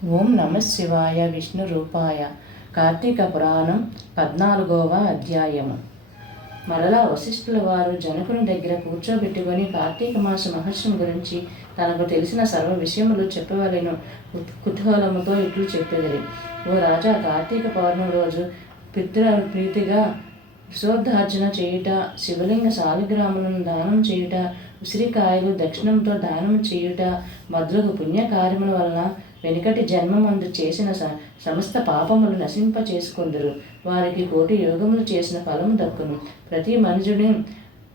ఓం నమ శివాయ విష్ణు రూపాయ. కార్తీక పురాణం 14వ అధ్యాయము. మరలా వశిష్ఠుల వారు జనకుని దగ్గర కూర్చోబెట్టుకొని కార్తీక మాస మహర్షం గురించి తనకు తెలిసిన సర్వ విషయములు చెప్పవలెను కుతూహలముతో ఇట్లు చెప్పెదరి. ఓ రాజా, కార్తీక పౌర్ణమి రోజు ప్రీతిగా విశోద్ధార్జన చేయుట, శివలింగ శాలిగ్రాములను దానం చేయుట, ఉసిరికాయలు దక్షిణంతో దానం చేయుట మొదలగు పుణ్యకార్యముల వలన వెనుకటి జన్మమందు చేసిన సమస్త పాపములు నశింప చేసుకొందురు. వారికి 1,000,000 యోగములు చేసిన ఫలము దక్కును. ప్రతి మనుజుని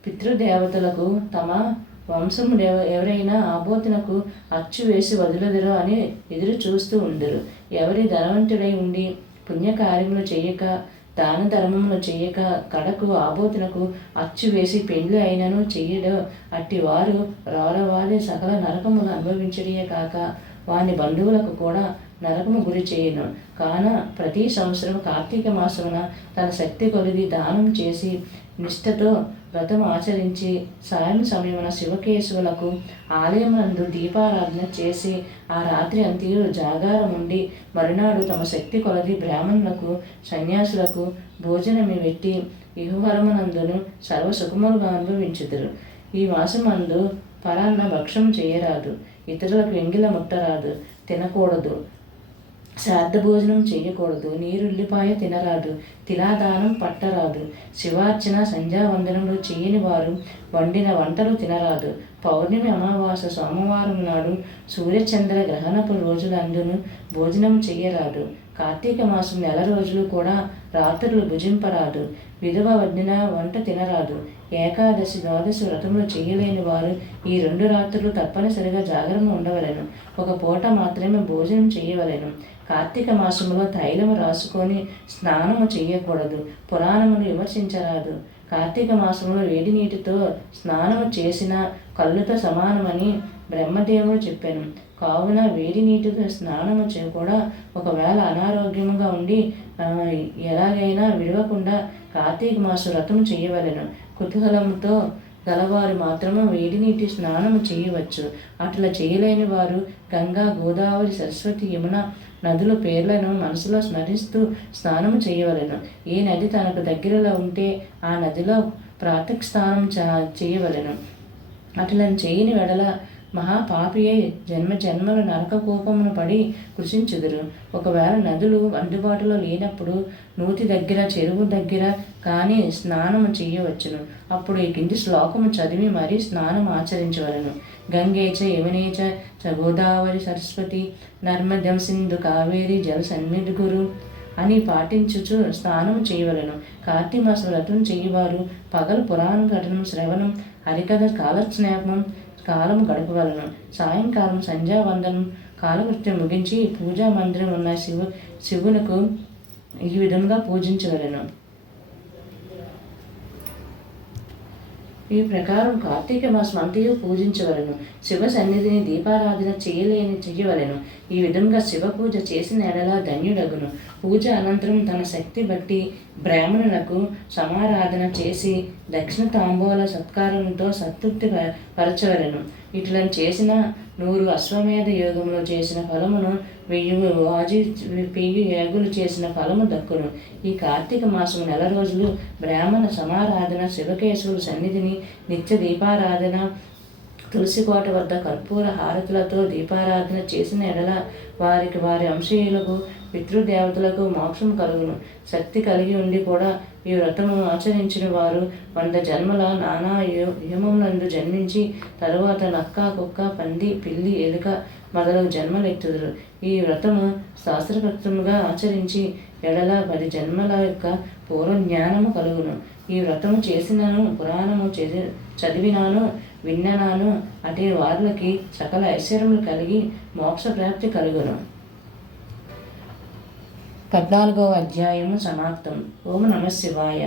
పితృదేవతలకు తమ వంశము ఎవరైనా ఆబోతునకు అచ్చు వేసి వదులుదురు అని ఎదురు చూస్తూ ఉందరు. ఎవరి ధనవంతుడై ఉండి పుణ్యకార్యములు చేయక, దాన ధర్మములు చేయక, కడకు ఆబోతునకు అచ్చు వేసి పెండ్లి అయినను చెయ్యడు, అట్టి వారు రారవాలి సకల నరకములు అనుభవించడియే కాక వాని బంధువులకు కూడా నరకము గురి చేయను. కాన ప్రతి సంవత్సరం కార్తీక మాసమున తన శక్తి కొలిది దానం చేసి నిష్ఠతో వ్రతం ఆచరించి సాయం సమయమున శివకేశవులకు ఆలయమునందు దీపారాధన చేసి ఆ రాత్రి అంతయు జాగారం ఉండి మరునాడు తమ శక్తి కొలది బ్రాహ్మణులకు సన్యాసులకు భోజనమి పెట్టి ఇహవరమునందును సర్వసుఖములుగా అనుభవించుదురు. ఈ మాసమందు పరాన్న భక్షం చేయరాదు, ఇతరులకు ఎంగిల ముట్టరాదు, తినకూడదు, శ్రాద్ధ భోజనం చేయకూడదు, నీరుల్లిపాయ తినరాదు, తిలాదానం పట్టరాదు, శివార్చన సంధ్యావందనములు చేయని వారు వండిన వంటలు తినరాదు. పౌర్ణమి, అమావాస్య, సోమవారం నాడు సూర్యచంద్ర గ్రహణపు రోజులందును భోజనం చెయ్యరాదు. కార్తీక మాసం నెల రోజులు కూడా రాత్రులు భుజింపరాదు. విధవ వండిన వంట తినరాదు. ఏకాదశి, ద్వాదశి వ్రతములు చేయలేని వారు ఈ 2 రాత్రులు తప్పనిసరిగా జాగరణ ఉండవలెను. ఒక పూట మాత్రమే భోజనం చేయవలెను. కార్తీక మాసములో తైలము రాసుకొని స్నానము చేయకూడదు. పురాణమును విమర్శించరాదు. కార్తీక మాసంలో వేడి నీటితో స్నానము చేసిన కళ్ళుతో సమానమని బ్రహ్మదేవుడు చెప్పాను. కావున వేడి నీటితో స్నానము కూడా ఒకవేళ అనారోగ్యముగా ఉండి ఎలాగైనా విడవకుండా కార్తీక మాస వ్రతము చేయవలెను. కుతూహలంతో గలవారు మాత్రమే వేడి నీటి స్నానము చేయవచ్చు. అట్లా చేయలేని వారు గంగా, గోదావరి, సరస్వతి, యమున నదుల పేర్లను మనసులో స్మరిస్తూ స్నానము చేయవలెను. ఏ నది తనకు దగ్గరలో ఉంటే ఆ నదిలో ప్రాతః స్నానం చేయవలెను. అట్లా చేయని వెడల మహాపాపియై జన్మల నరక కోపమును పడి కృషించుదురు. ఒకవేళ నదులు అందుబాటులో లేనప్పుడు నూతి దగ్గర, చెరువు దగ్గర కానీ స్నానము చేయవచ్చును. అప్పుడు ఈ కింది శ్లోకము చదివి మరీ స్నానం ఆచరించవలను. గంగేచ యమునేచ చ గోదావరి సరస్వతి నర్మదం సింధు కావేరి జల సన్నిధిగురు అని పాటించుచు స్నానము చేయవలను. కార్తీక మాస వ్రతం చేయవారు పగలు పురాణ ఘటనం శ్రవణం, హరికథ కాలక్షేపం కాలం గడపవలను. సాయంకాలం సంధ్యావందనం కాలకృత్యం ముగించి పూజా మందిరం ఉన్న శివునకు ఈ విధంగా పూజించవలను. ఈ ప్రకారం కార్తీక మాసం అంతయు పూజించవలను. శివ సన్నిధిని దీపారాధన చెయ్యవలెను. ఈ విధంగా శివ పూజ చేసిన ఎడల ధన్యుడగును. పూజ అనంతరం తన శక్తి బట్టి బ్రాహ్మణులకు సమారాధన చేసి దక్షిణ తాంబూల సత్కారంతో సంతృప్తి పరచవలెను. ఇట్లా చేసిన 100 అశ్వమేధ యోగములు చేసిన ఫలమును 1000 యాగులు చేసిన ఫలము దక్కును. ఈ కార్తీక మాసం నెల రోజులు బ్రాహ్మణ సమారాధన, శివకేశవుల సన్నిధిని నిత్య దీపారాధన, తులసికోట వద్ద కర్పూర హారతులతో దీపారాధన చేసిన ఎడల వారికి వారి అంశీయులకు పితృదేవతలకు మోక్షం కలుగును. శక్తి కలిగి ఉండి కూడా ఈ వ్రతము ఆచరించిన వారు 100 జన్మల నానా యుగములందు జన్మించి తరువాత నక్క, కుక్క, పంది, పిల్లి, ఎలుక మొదలగు జన్మలెత్తుదురు. ఈ వ్రతము శాస్త్రకృతముగా ఆచరించి ఎడల 10 జన్మల యొక్క పూర్వజ్ఞానము కలుగును. ఈ వ్రతము చేసినను, పురాణము చదివినాను, విన్ననాను అటే వారులకి సకల ఐశ్వర్యములు కలిగి మోక్ష ప్రాప్తి కలుగును. 14వ అధ్యాయము సమాప్తం. ఓం నమ శివాయ.